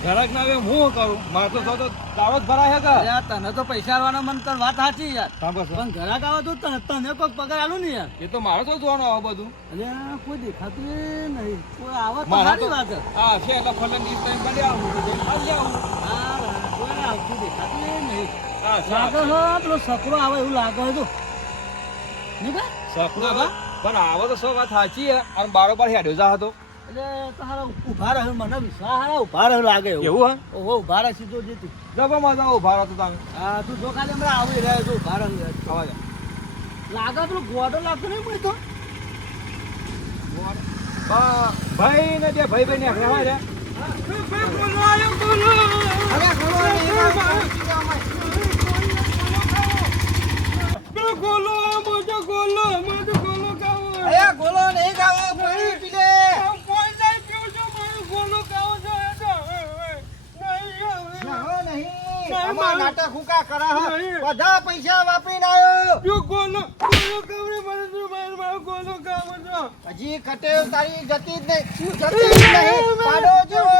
ઘરાક ના આવે હું કરું મારે તો દારો જ ભરાય છે તને તો પૈસા આવવાના મન કર વાત સાચી યાર પણ ઘરાક આવે તો તને કોઈ પગાર આલું ને યાર એ તો મારે તો જોવાનું આવે બધું અરે કોઈ દેખાતું નહીં કોઈ આવે તો સારી વાત હા છે એટલે ફોન ડીસ ટાઈમ કરી આવું હા કોઈ આવતું દેખાતું નહીં લાગે હો પેલો સકરો આવે એવું લાગે તો નહીં બા સકરો પણ આવે તો સો વાત સાચી છે અને બારોબાર હેડ્યો જા હતો એટલે તારા ઉભા રહ્યો મને વિશ્વાસ ઉભા રહ્યો લાગે એવું હા ઓહો ઉભા રહે સીધો જતી જબો મજા ઉભા રહો તો તમે હા તું જો ખાલી હમણાં આવી રહ્યો છો ઉભા રહ્યો ખવા લાગે પેલો ગોડો લાગતો નહીં પડે તો ભાઈ ને જે ભાઈ ને રહેવા દે બોલો આયો બોલો અરે ગોલો મોજો ગોલો ખાવો અરે ગોલો નહીં ખાવો પાણી પી લે નાટક હુકા કરા બધા પૈસા વાપરીને આવ્યો ગોલો હજી કટે તારી જતી જ નહીં પાડો જેવો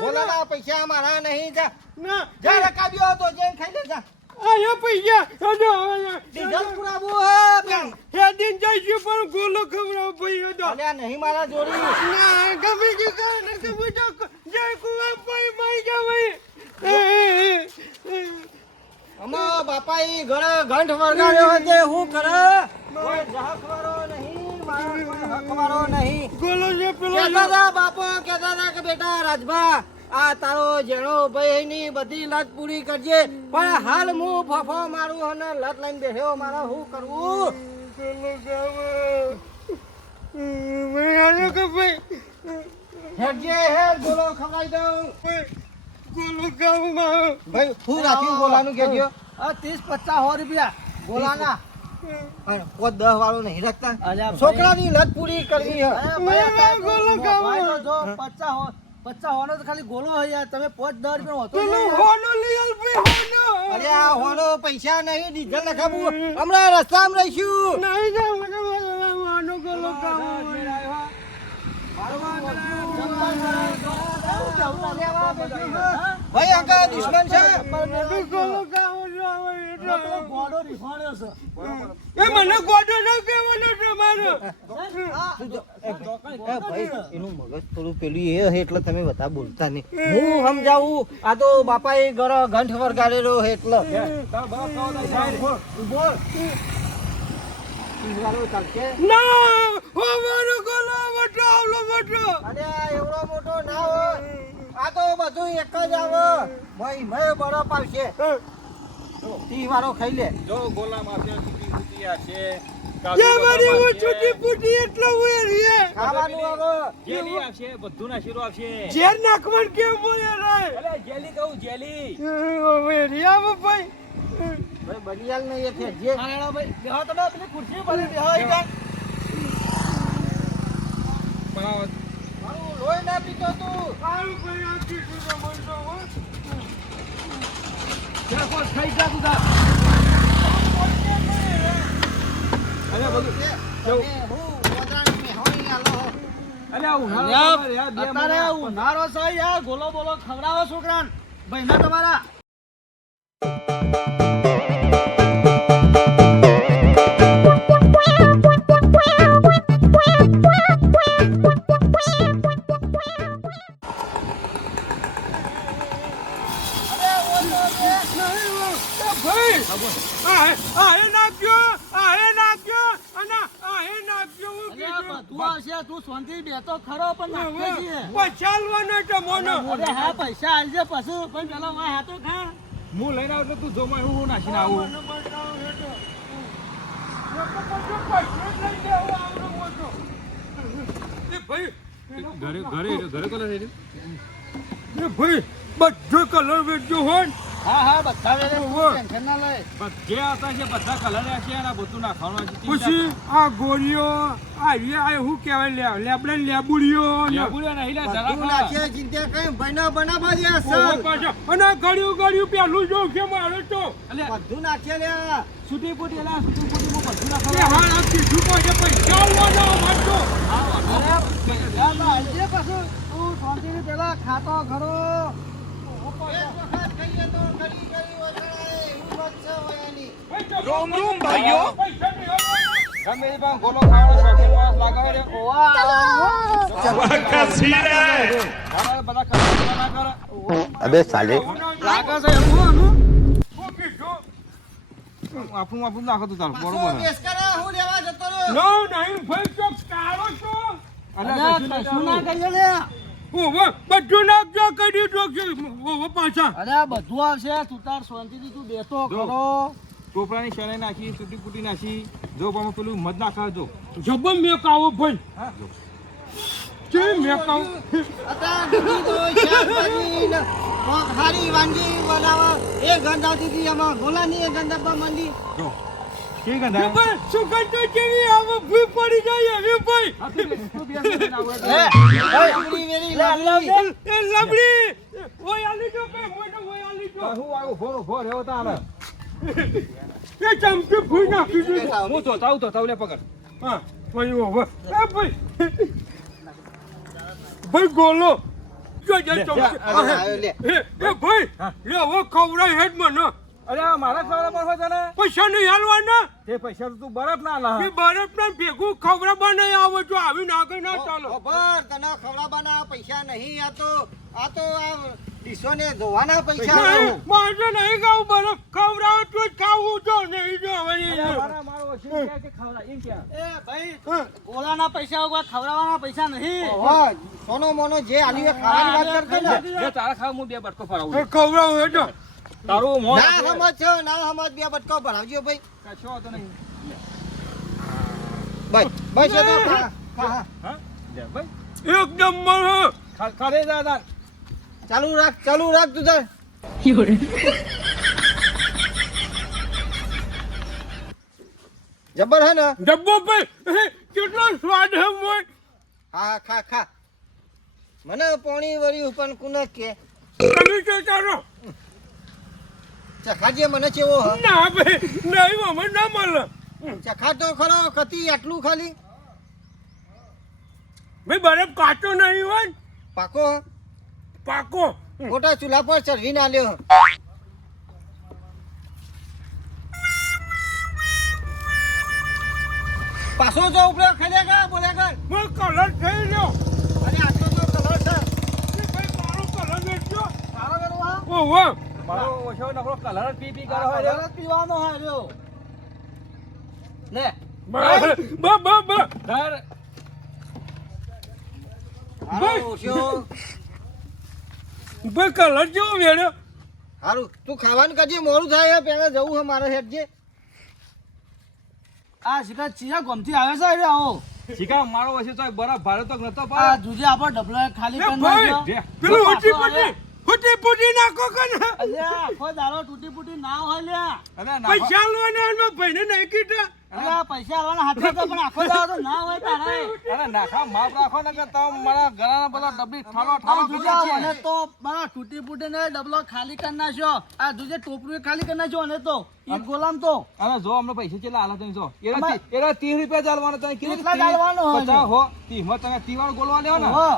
ગોલાના પૈસા મારા નહીં જા રકાબ્યો તો જેન ખાઈ લે જા આયા પૈસા ડીઝલ પુરાવો હે દિન જઈશું પણ ગોલો ખવડાવ ભાઈ તો અલ્યા નહીં મારા જોડી ના ગમે કે ને ગમે તો જય કુવા ભાઈ માઈ જા ભાઈ અમા બાપા ઈ ઘરે ઘંટ વરગાડ્યો હતે હું કરે કોઈ જહકવારો નહીં મારા હકવારો નહીં ગોલો જે પેલો કેતા બાપો કેતા કે બેટા રાજભા આ તારો જેણો ભાઈ ની બધી લત પૂરી કરજે પણ હાલ હું ફફો મારું અને લત લઈને બેઠ્યો મારે શું કરવું હેડજે હેડ ગોલો ખવડાવી દઉં ગોલો ખાવું ભાઈ શું રાખ્યું ગોલાનું કેજો 30-50 રૂપિયા ગોલાના 10 વાળો નહીં રાખતા છોકરાની લત પૂરી કરવી ગોલો ખાવું જો 50 હોનો તો ખાલી ગોલો હે યાર તમે 5-10 રૂપિયા હોતો હોનો લીયલ ભાઈ હોનો અરે આ હોનો પૈસા નહીં ડીઝલ લખાવું હમણાં રસ્તામાં રહીશું નહીં જા હોનો ગોલો ખાવું ભાઈ આકા દુશ્મન છે ગોલો ખાવું ગોડો રીફાણ્યો છે એ મને ગોડો ન કહેવાનો તમારો ભાઈ એનું મગજ થોડું પેલું એ એટલે તમે બધા બોલતા નહીં હું સમજાવું આ તો બાપા એ ઘંટ વરગાડેલો એટલે એવડો મોટો ના હોય આ તો બધું એક જ આવે ભાઈ મેં બરફ આવશે 30 વાળો ખાઈ લે જો ગોલા માફિયા છે છૂટી ફૂટી એટલો ખાવાનું આવે જેલી આવશે બધું ના શીરો આવશે ઝેર નાખવાનું કેમ બોલે રે અરે જેલી કહું જેલી ઓવે રિયા ભાઈ બનિયાલ ને એ છે જે આળા ભાઈ બેહો તમે પેલી ખુરશી પર બેહો ઈ કાન મારું લોહી ના પીતો તું સારું ભાઈ આ કીધું તો મનતો હો જા કોસ ખાઈ જા તું જા અરે બધું કેવું હું વદાણી મે હોઈ આલો અરે ઉનાળો ઉનાળો છે યાર ગોલો બોલો ખવડાવો છોકરાને ભાઈ ના તમારા તું શાંતિ બેતો ખરો પણ પૈસાલવાનો છે મોનો અરે હા પૈસા આલજે પછી પણ પેલા માં હાથો ખા હું લઈને આવું એટલે તું જો માં હું નાખીને આવું ઘરે કલર ભાઈ બધો કલર વેચજો હોય હા હા બધા ટેન્શન ના લે જે હતા છે બધા કલર છે અને બધું નાખવાનું છે પછી આ ગોળીઓ આ શું કહેવાય લેબડા લેબુડીઓ નહીં લે જરા ચિંતા કઈ બના બનાવા દે અને ગળ્યું પેલું જો કે મારે તો બધું નાખે લે છૂટી પૂટી લે છૂટી પૂટી બધું નાખે હા આ કીધું તો પૈસા આવવાનો મારતો અરે પાછું તું શાંતિથી પેલા ખાતો ઘરો રોમ રોમ ભાઈઓ ગમે એ પણ ગોલો ખાવાનો શોખીન માણસ લાગાવે રે બધા કલર ના કરે અબે સાલે લાગે છે એવું આનું આપું નાખો તું તારું બરોબર હું લેવા જતો રહ્યો નહીં ભાઈ તો કાળો છો અરે કશું ના કહીએ લે બધું નાખજો કઈ દીધું પાછા અરે આ બધું આવશે તું તાર શાંતિથી તું બેસો ખરો ચોપડાની શેને નાખી તૂટી ફૂટી નાખી જો પાછું પેલું મધ નાખા જો જબર મેં કાવો ભાઈ કે મેં કાવો હારી વાનગી બનાવવા એ ગંધ આવતી હતી એમાં ગોલાની એ ગંધ આપવા માંડી જો કે ગંધા શું કરતો જેવી આવો ભૂ પડી જાય હવે ભાઈ એ લબડી ઓય આલી જો કે ઓય આલી જો હું આવ્યો ભોર હેવો તારે એ ચમચી ભૂઈ નાખી દે હું તો તાવ લે પકડ હા ભાઈ ઓવે એ ભાઈ ભાઈ ગોલો જો જે ચમચી એ ભાઈ લે હવે ખવરાય હેડ મને અરે મારા ખવડા પર હોય તને પૈસા નહીં હાલવાના તે પૈસા તો તું બરફ ના લા એ બરફ ના ભેગું ખવડાવવા નહીં આવે જો આવી નાખે ના ચાલો ખબર તને ખવડાવવાના પૈસા નહીં આ તો ડીશોને ધોવાના પૈસા મારે નહીં ખાવું બરફ ખવડાવો તો જ ખાવું તો નહીં જો હવે મારો ઓછી કે ખવડા એમ કે એ ભાઈ ગોલાના પૈસા ઉપર ખવડાવવાના પૈસા નહીં સોનો મોનો જે આલી ખાવાની વાત કરતો ને જો તારા ખાવ હું બે બટકો ફરાવું ખવડાવો હેડો તારું મોં ના સમજ છો ના સમજ બે બટકો ભરાવજો ભાઈ કશો તો નહીં ભાઈ બસ એ તો ખા હા લે ભાઈ એકદમ મળે ખારે દાદા ચાલુ રાખ તું તાર જબર હે ને ડબ્બો ભાઈ કેટલો સ્વાદ હે મોય હા ખા મને પોણી વળી પણ કુને કે તમે તો ચાલો ચખાજે મને ચેવો હ ના ભાઈ નહીં મને ના મળે ચખા તો ખરો કતી આટલું ખાલી ભાઈ બરફ કાચો નહીં હોય પાકો પાકો મોટા ચૂલા પર ચરવી ના લ્યો પાછો જો ઉપડ્યો ખેલેગા બોલેગા મને કલર થઈ લ્યો અરે આટલો તો કલર છે ભાઈ મારો કલર દેજો સારો કરવા ઓહો મારો ઓછો નકરો કલર પી કરો હોય કલર પીવાનો હોય રહ્યો લે બા ધર હારું ઓછો ભાઈ કલર જેવો વેડ્યો હારું તું ખાવાનું કજી મોડું થાય પેલા જવું હે મારે હેડ જે આ શિકાર ચિયા ગમથી આવે છે હવે આવો શિકાર મારો ઓછો તો બરફ ભારે તો નતો આ પા જુજે આપણો ડબલો ખાલી કરી ભાઈ નાખ્યો પેલું હુટી પૂટી નાખો કને અલ્યા આખો દાડો તૂટી ફૂટી ના હોય લ્યા અરે ના પૈસા લેવાના એમાં ભાઈને નહીં કીધા અલ્યા પૈસા આવવાના હાથે તો પણ આખો દાડો તો ના હોય તારે અરે નાખા માપ રાખો ને કે તમે મારા ઘરના બધા ડબ્બી ઠાલો ઠાલો જુજે અને તો મારા તૂટી ફૂટી ને ડબલો ખાલી કરી નાખ્યો આ જુજે ટોપરું ખાલી કરી નાખ્યો અને તો ઈ ગોલામ તો અરે જો અમને પૈસા કેટલા આલા તમે જો એરા 30 રૂપિયા ચાલવાનો તમે કીધું કેટલા ચાલવાનો હોય? 50 હો 30 માં તમે 30 વાળો ગોળવા લેવો ને હો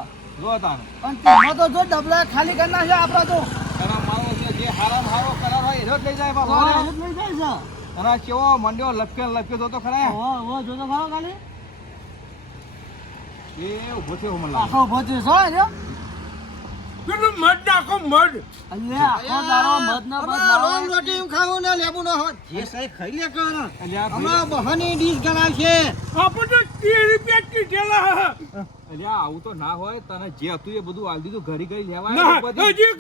જો તાને પણ તેમાં તો જો ડબલો ખાલી કરી નાખ્યો આપડે તો એના મારો જે હારો કલર હોય એનો જ લઈ જાય પાછો હા, એ જ લઈ જાય અને આ કેવો મંડ્યો લપકે તો ખરા છે હો જોતો ખરો ખાલી એ ઉભો થયો મને લાગે આખો ઉભો થયો છો ને પેલું મધ નાખો મધ અલ્યા આખો દાડો મધ ના બધ રોમ રોટી ખાવું ને લેવું ન હોત જે સહી ખાઈ લે કર અલ્યા હમણાં બહાની ડીશ ગણાવશે આપણે તો 30 રૂપિયા કીધેલા અલ્યા આવું તો ના હોય તને જે હતું એ બધું આલ દીધું ઘડી લેવાય ના હજી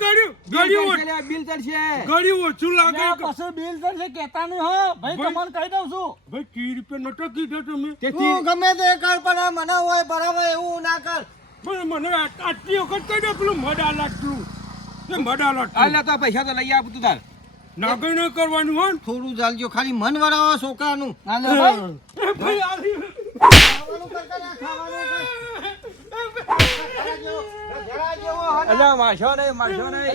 ગળ્યું બિલ ચડશે ગળ્યું ઓછું લાગે પછી બિલ છે કેતા નહીં હો ભાઈ તમને કહી દઉં છું ભાઈ 30 રૂપિયા નતો કીધો તમે તું ગમે તે કર પણ મને હોય બરાબર એવું ના કર પણ મને આટલી વખત કહી દે પેલું મડા લાગતું એ મડા લાગતું અલ્યા તો પૈસા તો લઈ આપ તું તાર નાગર ન કરવાનું હોય ને. થોડું ચાલજો ખાલી મન વરાવો છોકરાનું એ ભાઈ આલી. ખાવાનું કરતા ના, ખાવાનું કર. જરા જેવો હને. અલ્યા મારશો નહીં, મારશો નહીં.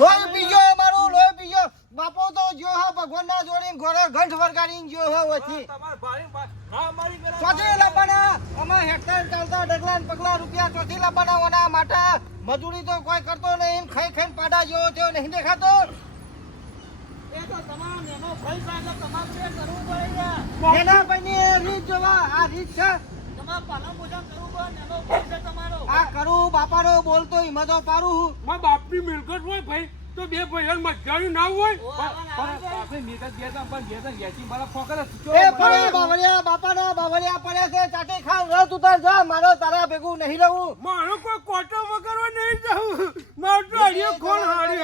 લોહી પીજો મારું, લોહી પીજો. બાપો તો જો હા ભગવાનના જોડીને ઘોડે ઘંટ વરગાડીને જો હા વચ્ચે. તમારે ભારી હા મારી બેરા. ચોથી લાવવાના અમાર હેક્ટર ચાલતા ડગલા ને પગલા રૂપિયા ચોથી લાવવાના ઓના માટે મજૂરી તો કોઈ કરતો નહીં, ખાઈ ખાઈને પાડા જેવો થયો નહીં દેખાતો. એ તો તમારો નેનો ભાઈ સાથે તમારે બે કરવું પડે છે. નેના ભાઈની રીત જોવા આ રીત છે. તમારે પાલન પોષણ કરવું પડે, નેનો ભાઈ છે તમારો. આ કરું બાપાનો બોલતો હિંમતો પારું. મારા બાપની મિલકત હોય ભાઈ તો બે ભાઈ મજાનું ના હોય. આપણે મિલકત ગયા પણ ગયા ગેચી મારા ફોકર એ પડ્યા બાવળિયા બાપાના બાવળિયા પડ્યા છે ચાટી ખાવ રહ તું તાર જા, મારો તારા ભેગું નહીં રહું. મારો કોઈ કોટો વગરવા નહીં જાઉં. મારો તો હરિયો કોણ હારી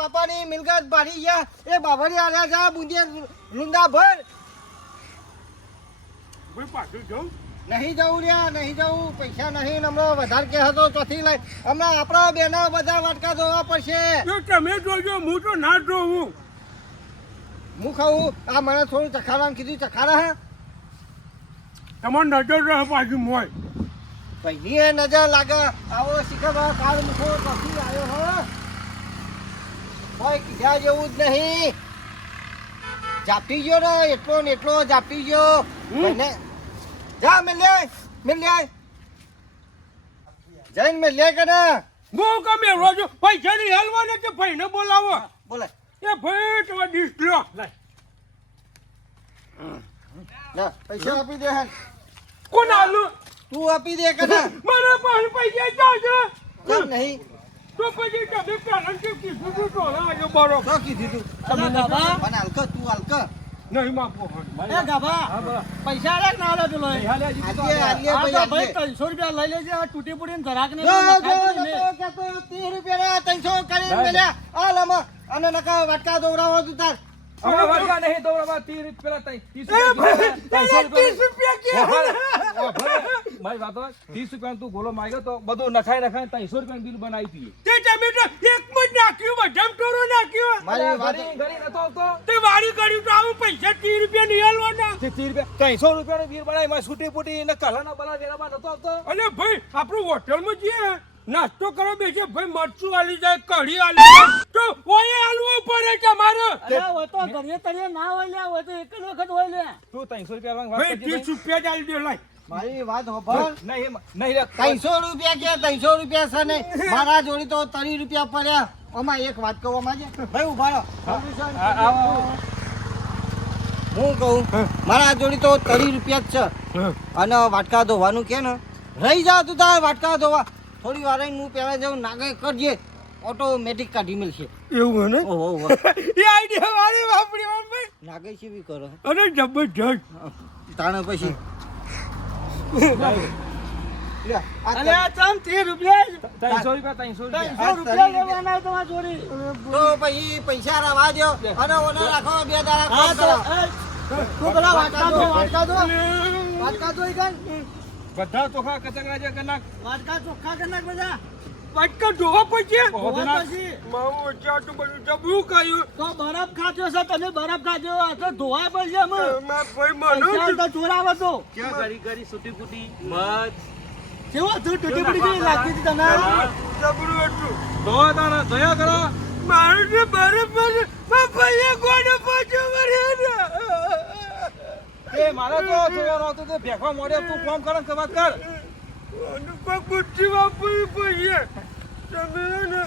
બાપાની મિલકત ભારી ગયા એ બાવળિયા રહ્યા જા બુંદિયા રૂંદા ભર. ભાઈ પાછું જાઉં. નહીં જવું લ્યા, નહીં જવું, પૈસા નહીં ને હમણાં વધારે કે હતો ચોથી લઈ હમણાં આપણા બેના બધા વાટકા ધોવા પડશે. જો તમે જોજો હું તો ના જોઉં. હું ખાવું આ મને થોડું ચખાડવાનું કીધું, ચખાડા હે તમારે નજર રહે પાછું મોય. પહેલી એ નજર લાગે આવો શીખવા કાળ મૂકો ચોથી આવ્યો હો કોઈ કીધા જેવું જ નહીં. જાપી ગયો ને એટલો ને એટલો જાપી ગયો. મને જા મિલ લે જઈને મિલ લે કે ના હું કમે રોજો પૈસા ની હાલવાના કે ભાઈ ને બોલાવો. બોલે એ ભાઈ તમારે ડીશ લ્યો. લે પૈસા આપી દે હે કોણ આલું? તું આપી દે કે ના મારા પાસે પૈસા ચાલશે. કેમ નહીં તો પછી તમે પહેલાંથી કીધું તું તો આજે બરો. તો કીધું તું તમે ગાભા? મને હલકો તું હલકો નહીં માપો. એ ગાભા, પૈસા આલે કે ના આલે પેલો? આજે આજે આ ભાઈ તો આજે ભાઈ 300 રૂપિયા લઈ લેજે, આ તૂટી પડીને ઘરાકને જો નખાઈ જો દે ને. તો 30 રૂપિયા 300 કરીને મેલ્યા આ લમા અને નકા વાટકા દોરાવો તું તાર હવે વાટકા નહીં તો બાબા 30 પેલા 30 મારી વાત 30 રૂપિયા તું ગોલો માંગ્યો તો બધું નખાઈ 300 રૂપિયા બિલ બનાવી પીએ. તે તમે તો એકમાં જ નાખ્યું, બધામાં ટોરો નાખ્યો. મારી વાત ઘરી નતો આવતો. તે વારી કર્યું તો આવું પૈસા 30 રૂપિયા નહીં હાલવાના. 30 રૂપિયા 300 રૂપિયાનું બિલ બનાવી માં છૂટી પૂટી ને કલાના બના દેવામાં નતો આવતો. અલે ભાઈ આપણું હોટલમાં જઈએ નાસ્તો કરો બેસે ભાઈ મરચું આલી જાય, કઢી આલી જાય તો ઓય આલવો પડે તમારે. અરે હોય તો ઘડીએ તળીએ ના હોય લે, હોય તો એક જ વખત હોય લે. તું 300 રૂપિયા વાત ભાઈ કરજે. 30 રૂપિયા જ આલી દે લાય. મારી વાત હોભળ નહીં નહીં 300 રૂપિયા કે 300 રૂપિયા છે ને મારા જોડી તો 30 રૂપિયા પડ્યા. આમાં એક વાત કહું માજે ભાઈ ઉભા રહો. હું કહું મારા જોડી તો 30 રૂપિયા જ છે અને વાટકા ધોવાનું કે ને રહી જા તું તાર વાટકા ધોવા થોડી વાર રહીને હું પહેલા જાઉં નાગે કરજે ઓટોમેટિક કાઢી મળશે. એવું ને ઓહો ઓહો એ આઈડિયા મારી વાપરી ભાઈ. નાગે છે બી કરો અરે જબરજસ્ત. તાણે પછી લે, આ અલે આ ચમ 30 રૂપિયા જ. 300 રૂપિયા 300 રૂપિયા 300 રૂપિયા લેવાના તમારા જોડી. તો પછી પૈસા રવા દો અને ઓને રાખો બે દાડા હા કામ તો કરો. તું પેલા વાટકા દો, વાટકા દો. વાટકા દો ઈકન. બધા ચોખા કચકડા જે કનાક વાટકા ચોખ્ખા કરી નાખ બધા. વાટકા જોવા પછી ધોવા પછી. મારું વચ્ચે બધું જબરું કર્યું. તો બરફ ખાજો છે તમે, બરફ ખાજો. આ તો ધોવા પડશે અમે. ભાઈ પૈસા મને તો ચોરાવો તો. ક્યાં ઘરી ઘરી છૂટી પૂટી મત કેવો તું તૂટી પડી ગઈ લાગતી હતી તને? જબરું હતું. ધોવા તાણા ધોયા કરો. મારું જે બરાબર ભાઈએ કોને પાછો વર્યો એ મારા તો જોવાનો હતો તો ભેખવા મોડે તું કામ કરે કે વાત કર. કોઈ બુદ્ધિ વાપરવી પડશે. તમે ને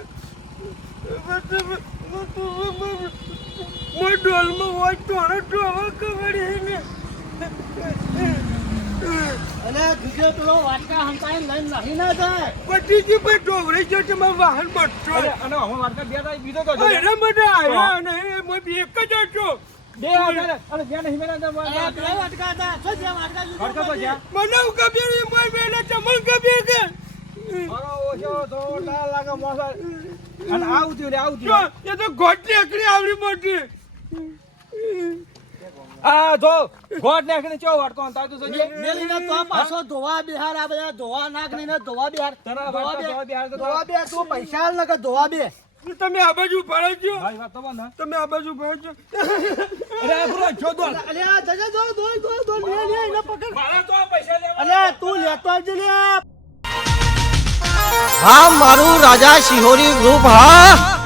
ડોલમાં હોય તો હવે ખબર ને. અલે બીજો પેલો વાટકા હંતાઈને લઈને નહીં ના જાય. પછી જે ભાઈ ઢોવળી ગયો છે મારું વાહન બચતો. અને હવે વાટકા બે થાય બીજો તો એને બધા આવ્યા ને એમ એક જ હતો. બે હાજર અને જ્યાં નહીં મેલા અલે બે વાટકા હતા. શું છે વાટકા જુદું વાટકા તો પછી? જ્યાં મને હું કબીર મોય બેલા ચમન કબીર કે મારો ઓછો તો ના લાગે મોસા અને આવતી રે આવતી જો એ તો ગોટલી એકલી આવડી મોટી. આ જો ગોડ નાખીને ચો વાટકો અંતા તું સજે મેલીને તો પાછો ધોવા બિહાર આ બધા ધોવા નાખ ને ધોવા બિહાર. તને ધોવા વાટકા ધોવા બિહાર તો ધોવા બે તું પૈસા આલ ને કે ધોવા બે. તમે આ બાજુ ફરજો મારી વાત તો માન. તમે આ બાજુ ફરજો અરે આ બરો જો દોડ. અલ્યા જજા દો લે એને પકડ મારા તો આ પૈસા લેવા. અલ્યા તું લેતો આવજે લે હા મારું રાજા શિહોરી ગ્રુપ હા